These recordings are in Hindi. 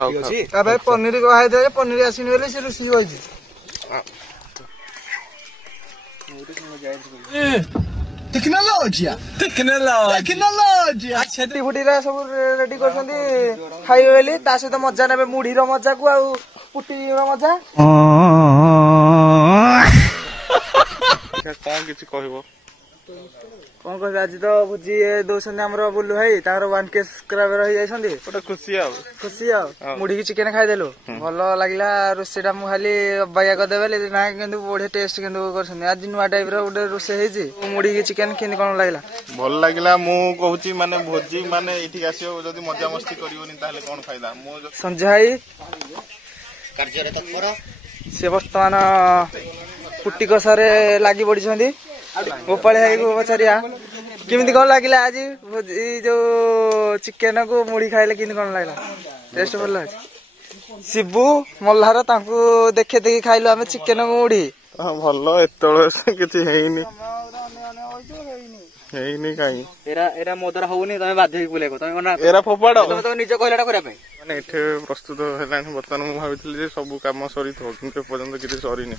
भाई पनीर कहाई दे पनीर आसनी बोले से रुसी होइछि टेक्नोलॉजी अच्छा फुटीरा सब रेडी करछंती खाइबे बेली ता सहित मजा नेबे मुढ़ी रो मजा को आ पुटी रो मजा कौन किछि कहबो कौन कह आज तो भोजी दौरान आम बुलू भाई तार 1K सब्सक्राइबर हो जाइछंती गोटे खुशी आ मुढ़ी की चिकेन खाइदेलु भल लागला रोसेटा मु खाली अबाया करदेबे ना किंतु बढ़िया टेस्ट किंतु करछंती आज नुआ टाइप रो गोटे रोसे हेजी मुढ़ी की चिकेन किंतु कोन लागला भल लागला मु कहूची माने भोजी माने इठी आसियो जदी मजा मस्ती करिवोनी ताले कोन फायदा मु संजय भाई कार्य रे तत्पर से वर्तमान पुट्टी कसारे लागि पड़िछंती गोपाल भाई को पचारिया किमिति कौन लगिला आज जो चिकेन को मुढ़ी खाइले किमिति कौन लगला टेस्ट भल अछि शिबू मल्हार तांको देखे देखि खाइलो आमे चिकेन को मुढ़ी भल एतळ किछि हेइनी काई एरा मोदर होउनी तमे बाध्य ही बोलेको तमे ओना एरा फोपाडो तमे निज कहलाटा करा पे माने एठे प्रस्तुत हेलानी बर्तन मु भाबितली जे सब काम सरी थो किंतु पर्यंत किछि सरीनी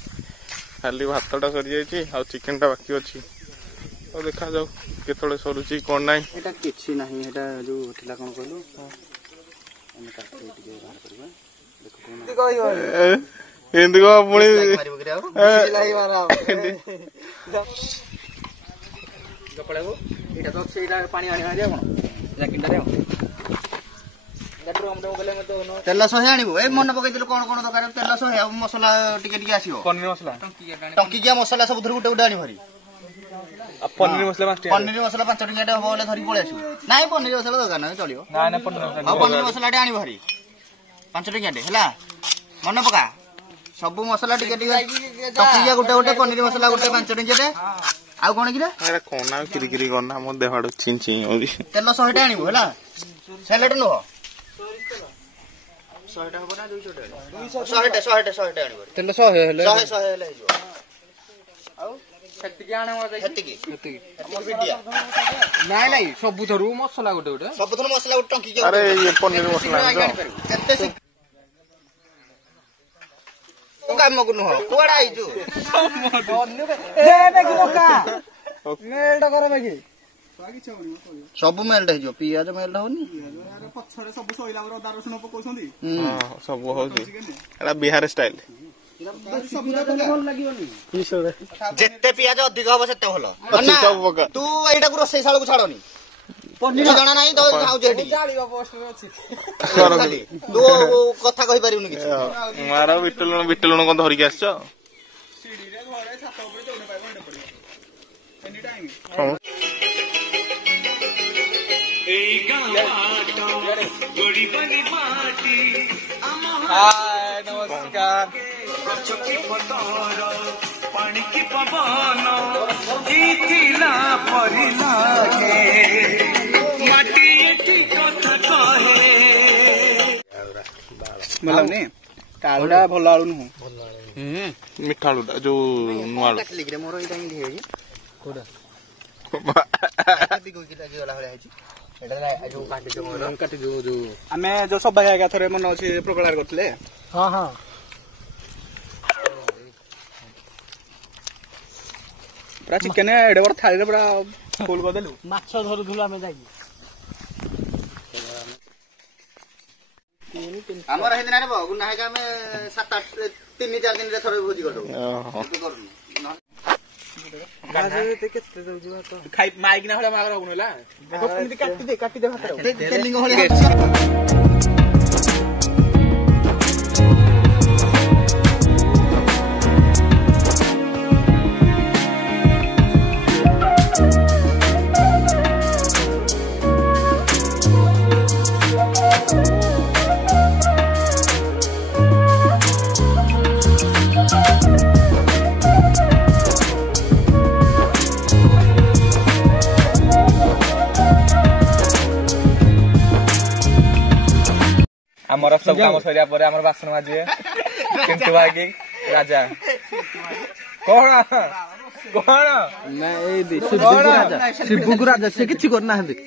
खाली भातटा सरी जाइछि आ चिकेनटा बाकी अछि तो देखा जाऊ केतळे सरुची कोन नाही एटा किछि नाही एटा जो थिला कोन कहलु हम काटे टिके बाहर करबा देखो कोन एंदी को पुणी मारिबो कि लाही मारा गपळागो एटा तो सेटा पानी आनी आरिया कोन जाकिंडा रे तेल सहे आनिबो ए मन पकई दिल कोन कोन दरकार तेल सहे मसला टिके टिके आसीबो पनीर मसला टंकी किया मसला सब धर गुटे गुटे आनी भरी पनीर मसला 5 टंकिया टे होले धरी पळे आसु नाही पनीर मसला दरकार नाही चलियो ना ना पनीर मसला टे आनी भरी 5 टंकिया टे हला मन पका सब मसला टिके टिके टंकिया गुटे गुटे पनीर मसला गुटे 5 टंकिया टे आ कोन कि रे अरे कोना किरिकिरी करना मो देहाडो चिंची होई तेल सहे टे आनिबो हला सेलेट नो 100 टा होबो ना 200 टा 100 टा आनिबो तेल 100 हेले 100 हेले जो आउ सेतिकी आने मते सेतिकी हमर बिटिया नाही नाही सब थरु मसला गुटे गुटे सब थरु मसला गुटे टंकी के अरे ये पनीर मसला केते काम को नो कोडा आइजु ए बेगी मका मेल्ट कर बेगी सब मेल्ट हे जो पियाज मेल्ट होनी पछरे सब सोइला अदा रसुन पकोसंदी सब होसी एला बिहार स्टाइल जेते पियाज अधिक हबो सेते भलो तू एटा को रोसई साल को छाड़ोनी पनीर जाना नाही तो खाउ जेडी जाळीवा पोस्ट रे अछि तू कथा कहि परिउनी किछ मारा बिटलुन कोन धरि के आछो सीडी रे घरे छात ऊपर जोने पाइबो हेटे पड़ी एनी टाइम ए गावाटा गोड़ी बनी माटी हाय नमस्कार चोकी पतर पानी की पवन इथिला परी लागे माटी एठी कथा कहे मलाने कालडा भल आलु नु मिठा आलुटा जो नुआलु लिख रे मोर एटा हि हेजी कोडा बिगो की लागी वाला होय हेजी एटा जो काटी जो मोर काटी जो आमे जो सब भाई आगा थरे मन अछि प्रकलार करथले हां हां पूरा चिकेन एडे बड़ थाली रे पूरा फुल कर देलु माछ धरुथुला आमे जाई हमर हेदिना रे बगु नाही का में 7 8 3 4 दिन रे थरे भोजी करदो गाजे केते दउजु तो खाइ माइक ना हळे मागर होगुनला देखो केमिति काटी दे भात तेलिंग होले हमर सब काम सरिया परे हमर बासन माजिए किंतु आगे राजा कोन कोन नै ए शिबू राजा से किछि करना है।